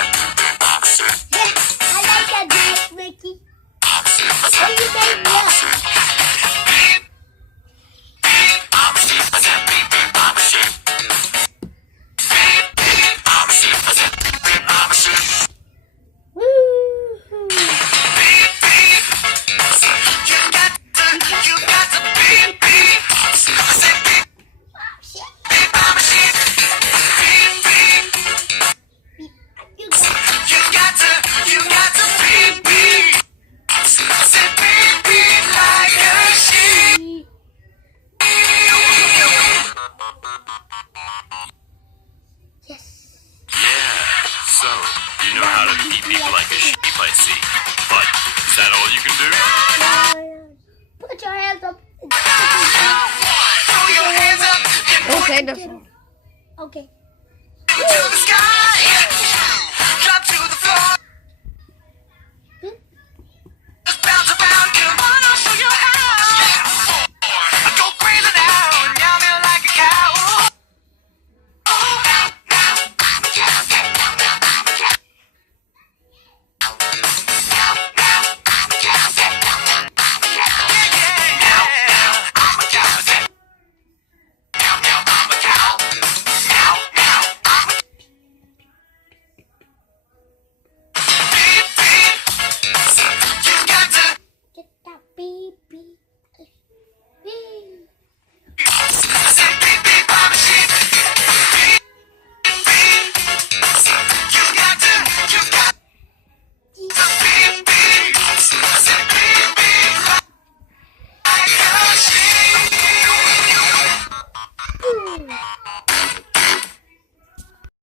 I like that dance, Mickey. What do you think? Yeah. So, you know how to beat people like a sheep, I see. But, is that all you can do? Put your hands up. Okay, that's all. Okay.